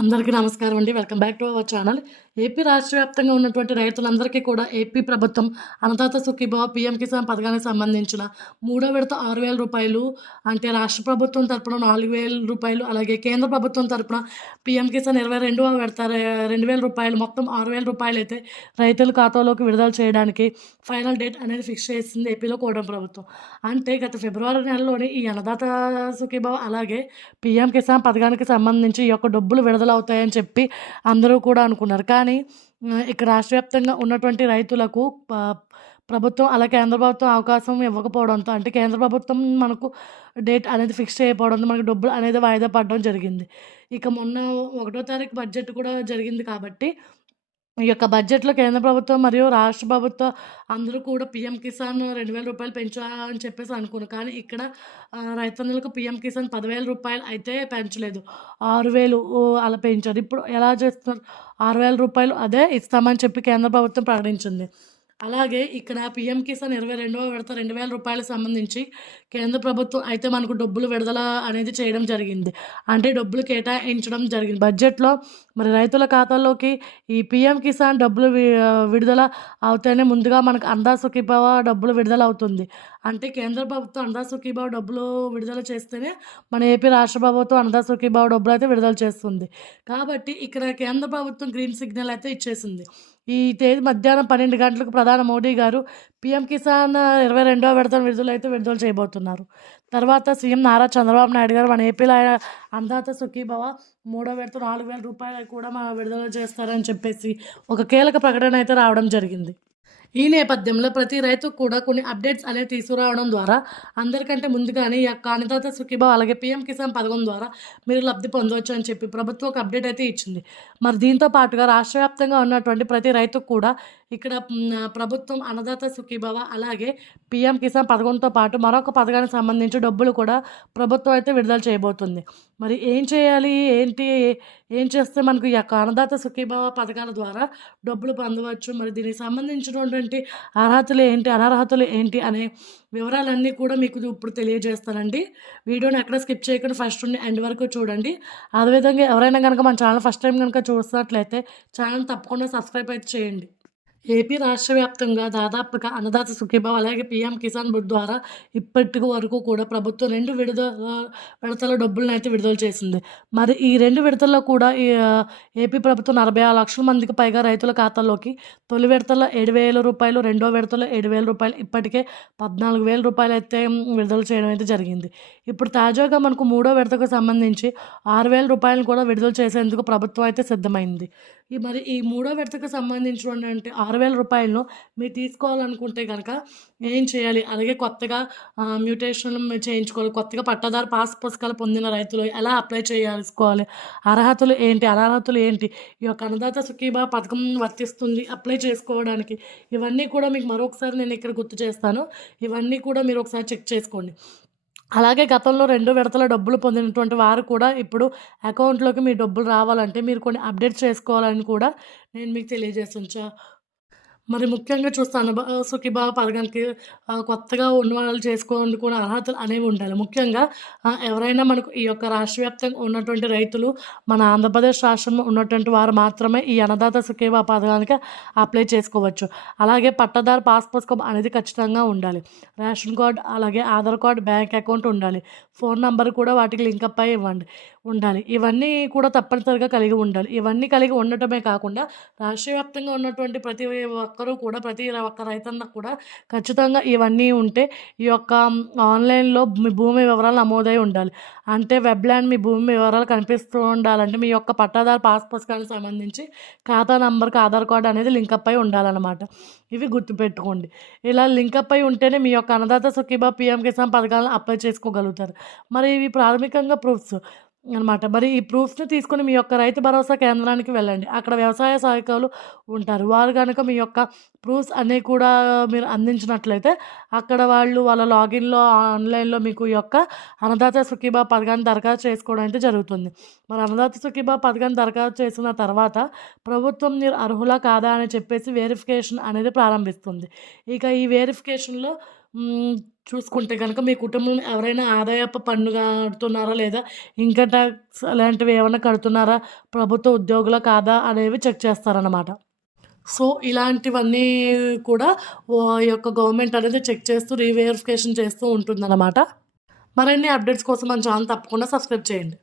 అందరికీ నమస్కారం అండి. Welcome back to our channel AP రాష్ట్ర వ్యాప్తంగా ఉన్నటువంటి రైతులందరికీ కూడా ఏపీ ప్రభుత్వం అన్నదాత సుఖీభావ పీఎం కిసాన్ పథకానికి సంబంధించిన మూడో విడత ఆరు వేల రూపాయలు అంటే రాష్ట్ర ప్రభుత్వం తరపున నాలుగు వేల రూపాయలు అలాగే కేంద్ర ప్రభుత్వం తరపున పీఎం కిసాన్ ఇరవై రెండవ విడత రెండు వేల రూపాయలు మొత్తం ఆరు వేల రూపాయలు అయితే రైతుల ఖాతాలోకి విడుదల చేయడానికి ఫైనల్ డేట్ అనేది ఫిక్స్ చేసింది ఏపీలో కోవడం ప్రభుత్వం. అంటే గత ఫిబ్రవరి నెలలోని ఈ అన్నదాత సుఖీభావ అలాగే పీఎం కిసాన్ పథకానికి సంబంధించి ఈ యొక్క డబ్బులు విడుదలవుతాయని చెప్పి అందరూ కూడా అనుకున్నారు. కానీ కానీ ఇక్కడ రాష్ట్ర వ్యాప్తంగా ఉన్నటువంటి రైతులకు ప- ప్రభుత్వం అలా కేంద్ర ప్రభుత్వం అవకాశం ఇవ్వకపోవడంతో అంటే కేంద్ర ప్రభుత్వం మనకు డేట్ అనేది ఫిక్స్ చేయకపోవడంతో మనకు డబ్బులు అనేది వాయిదా పడడం జరిగింది. ఇక మొన్న ఒకటో తారీఖు బడ్జెట్ కూడా జరిగింది కాబట్టి ఈ యొక్క బడ్జెట్లో కేంద్ర ప్రభుత్వం మరియు రాష్ట్ర ప్రభుత్వం అందరూ కూడా పీఎం కిసాన్ రెండు వేల రూపాయలు పెంచాలని చెప్పేసి అనుకున్నారు. కానీ ఇక్కడ రైతన్నులకు పీఎం కిసాన్ పదివేల రూపాయలు అయితే పెంచలేదు. ఆరు వేలు అలా పెంచారు. ఇప్పుడు ఎలా చేస్తున్నారు? ఆరు వేల రూపాయలు అదే ఇస్తామని చెప్పి కేంద్ర ప్రభుత్వం ప్రకటించింది. అలాగే ఇక్కడ పీఎం కిసాన్ ఇరవై రెండవ విడత రెండు వేల రూపాయలకు సంబంధించి కేంద్ర ప్రభుత్వం అయితే మనకు డబ్బులు విడుదల అనేది చేయడం జరిగింది. అంటే డబ్బులు కేటాయించడం జరిగింది. బడ్జెట్లో మరి రైతుల ఖాతాల్లోకి ఈ పీఎం కిసాన్ డబ్బులు విడుదల అవుతేనే ముందుగా మనకు అందా సుఖీభావ డబ్బులు విడుదల అవుతుంది. అంటే కేంద్ర ప్రభుత్వం అందా సుఖీభావ డబ్బులు విడుదల చేస్తేనే మన ఏపీ రాష్ట్ర ప్రభుత్వం అందా సుఖీభావ డబ్బులు అయితే విడుదల చేస్తుంది. కాబట్టి ఇక్కడ కేంద్ర ప్రభుత్వం గ్రీన్ సిగ్నల్ అయితే ఇచ్చేసింది. ఈ తేదీ మధ్యాహ్నం పన్నెండు గంటలకు ప్రధాని మోడీ గారు పీఎం కిసాన్ ఇరవై రెండవ విడతను విడుదలైతే విడుదల చేయబోతున్నారు. తర్వాత సీఎం నారా చంద్రబాబు నాయుడు గారు మన ఏపీలో ఆయన అందాత సుఖీభవ మూడో విడత నాలుగు వేల రూపాయలు కూడా మన విడుదల చేస్తారని చెప్పేసి ఒక కీలక ప్రకటన అయితే రావడం జరిగింది. ఈ నేపథ్యంలో ప్రతి రైతుకు కూడా కొన్ని అప్డేట్స్ అనేవి తీసుకురావడం ద్వారా అందరికంటే ముందుగానే ఈ యొక్క అన్నదాత సుఖీభావ అలాగే పీఎం కిసాన్ పథకం ద్వారా మీరు లబ్ధి పొందవచ్చు అని చెప్పి ప్రభుత్వం ఒక అప్డేట్ అయితే ఇచ్చింది. మరి దీంతో పాటుగా రాష్ట్ర వ్యాప్తంగా ఉన్నటువంటి ప్రతి రైతుకు కూడా ఇక్కడ ప్రభుత్వం అన్నదాత సుఖీభావ అలాగే పీఎం కిసాన్ పథకంతో పాటు మరొక పథకానికి సంబంధించి డబ్బులు కూడా ప్రభుత్వం అయితే విడుదల చేయబోతుంది. మరి ఏం చేయాలి? ఏంటి? ఏం చేస్తే మనకు ఈ యొక్క అన్నదాత సుఖీభావ పథకాల ద్వారా డబ్బులు పొందవచ్చు? మరి దీనికి సంబంధించినటువంటి అర్హతలు ఏంటి? అనర్హతలు ఏంటి? అనే వివరాలన్నీ కూడా మీకు ఇప్పుడు తెలియజేస్తానండి. వీడియోని ఎక్కడ స్కిప్ చేయకుండా ఫస్ట్ నుండి ఎండ్ వరకు చూడండి. అదేవిధంగా ఎవరైనా కనుక మన ఛానల్ ఫస్ట్ టైం కనుక చూస్తున్నట్లయితే ఛానల్ తప్పకుండా సబ్స్క్రైబ్ అయితే చేయండి. ఏపీ రాష్ట్ర వ్యాప్తంగా దాదాపుగా అన్నదాత సుఖీభావ అలాగే పీఎం కిసాన్ బుడ్ ద్వారా ఇప్పటి వరకు కూడా ప్రభుత్వం రెండు విడుదల విడతల డబ్బులను అయితే విడుదల చేసింది. మరి ఈ రెండు విడతల్లో కూడా ఈ ఏపీ ప్రభుత్వం నలభై ఆరు లక్షల మందికి పైగా రైతుల ఖాతాల్లోకి తొలి విడతలో ఏడు వేల రూపాయలు రెండో విడతలో ఏడు వేల రూపాయలు ఇప్పటికే పద్నాలుగు వేల రూపాయలు అయితే విడుదల చేయడం అయితే జరిగింది. ఇప్పుడు తాజాగా మనకు మూడో విడతకు సంబంధించి ఆరు వేల రూపాయలు కూడా విడుదల చేసేందుకు ప్రభుత్వం అయితే సిద్ధమైంది. ఈ మరి ఈ మూడో విడతకు సంబంధించినటువంటి ఆరు వేల రూపాయలను మీరు తీసుకోవాలనుకుంటే కనుక ఏం చేయాలి? అలాగే కొత్తగా మ్యూటేషన్ చేయించుకోవాలి. కొత్తగా పట్టాదారు పాస్ పుస్తకాలు పొందిన రైతులు ఎలా అప్లై చేయాల్సుకోవాలి? అర్హతలు ఏంటి? అనర్హతలు ఏంటి? ఈ యొక్క అన్నదాత సుఖీభా పథకం వర్తిస్తుంది అప్లై చేసుకోవడానికి. ఇవన్నీ కూడా మీకు మరొకసారి నేను ఇక్కడ గుర్తు చేస్తాను. ఇవన్నీ కూడా మీరు ఒకసారి చెక్ చేసుకోండి. అలాగే గతంలో రెండు విడతల డబ్బులు పొందినటువంటి వారు కూడా ఇప్పుడు అకౌంట్లోకి మీ డబ్బులు రావాలంటే మీరు కొన్ని అప్డేట్ చేసుకోవాలని కూడా నేను మీకు తెలియజేస్తుంచా మరి ముఖ్యంగా చూస్తాను. బ- సుఖీభావ పథకానికి కొత్తగా ఉన్న వాళ్ళు చేసుకోవాలనుకున్న అర్హతలు అనేవి ఉండాలి. ముఖ్యంగా ఎవరైనా మనకు ఈ యొక్క రాష్ట్ర వ్యాప్తంగా ఉన్నటువంటి రైతులు మన ఆంధ్రప్రదేశ్ రాష్ట్రంలో ఉన్నటువంటి వారు మాత్రమే ఈ అన్నదాత సుఖీభావ పథకానికి అప్లై చేసుకోవచ్చు. అలాగే పట్టదారు పాస్ పుస్తకం అనేది ఖచ్చితంగా ఉండాలి. రేషన్ కార్డ్ అలాగే ఆధార్ కార్డ్ బ్యాంక్ అకౌంట్ ఉండాలి. ఫోన్ నంబర్ కూడా వాటికి లింక్ అప్ అయి ఇవ్వండి. ఉండాలి. ఇవన్నీ కూడా తప్పనిసరిగా కలిగి ఉండాలి. ఇవన్నీ కలిగి ఉండటమే కాకుండా రాష్ట్ర వ్యాప్తంగా ఉన్నటువంటి ప్రతి ఒక్కరూ కూడా ప్రతి ఒక్క రైతన్న కూడా ఖచ్చితంగా ఇవన్నీ ఉంటే ఈ యొక్క ఆన్లైన్లో మీ భూమి వివరాలు నమోదై ఉండాలి. అంటే వెబ్ ల్యాండ్ మీ భూమి వివరాలు కనిపిస్తూ ఉండాలంటే మీ యొక్క పట్టాదారు పాస్ పుస్తకానికి సంబంధించి ఖాతా నంబర్కి ఆధార్ కార్డు అనేది లింకప్ అయి ఉండాలన్నమాట. ఇవి గుర్తుపెట్టుకోండి. ఇలా లింకప్ అయి ఉంటేనే మీ యొక్క అన్నదాత సుఖీబా పిఎం కిసాన్ పథకాలను అప్లై చేసుకోగలుగుతారు. మరి ఇవి ప్రాథమికంగా ప్రూఫ్స్. అనమాట. మరి ఈ ప్రూఫ్స్ని తీసుకొని మీ యొక్క రైతు భరోసా కేంద్రానికి వెళ్ళండి. అక్కడ వ్యవసాయ సహాయకులు ఉంటారు. వారు కనుక మీ యొక్క ప్రూఫ్స్ అన్నీ కూడా మీరు అందించినట్లయితే అక్కడ వాళ్ళు వాళ్ళ లాగిన్లో ఆన్లైన్లో మీకు ఈ యొక్క అన్నదాత సుఖీబా పథకాన్ని దరఖాస్తు చేసుకోవడం అయితే జరుగుతుంది. మరి అన్నదాత సుఖీబా పథకాన్ని దరఖాస్తు చేసిన తర్వాత ప్రభుత్వం మీరు అర్హులా కాదా అని చెప్పేసి వెరిఫికేషన్ అనేది ప్రారంభిస్తుంది. ఇక ఈ వెరిఫికేషన్లో చూసుకుంటే కనుక మీ కుటుంబంలో ఎవరైనా ఆదాయపు పన్ను కడుతున్నారా లేదా? ఇన్కమ్ ట్యాక్స్ అలాంటివి ఏమైనా కడుతున్నారా? ప్రభుత్వ ఉద్యోగుల కాదా? అనేవి చెక్ చేస్తారనమాట సో ఇలాంటివన్నీ కూడా ఈ యొక్క గవర్నమెంట్ అనేది చెక్ చేస్తూ రీవెరిఫికేషన్ చేస్తూ ఉంటుందన్నమాట. మరిన్ని అప్డేట్స్ కోసం మన ఛానల్ తప్పకుండా సబ్స్క్రైబ్ చేయండి.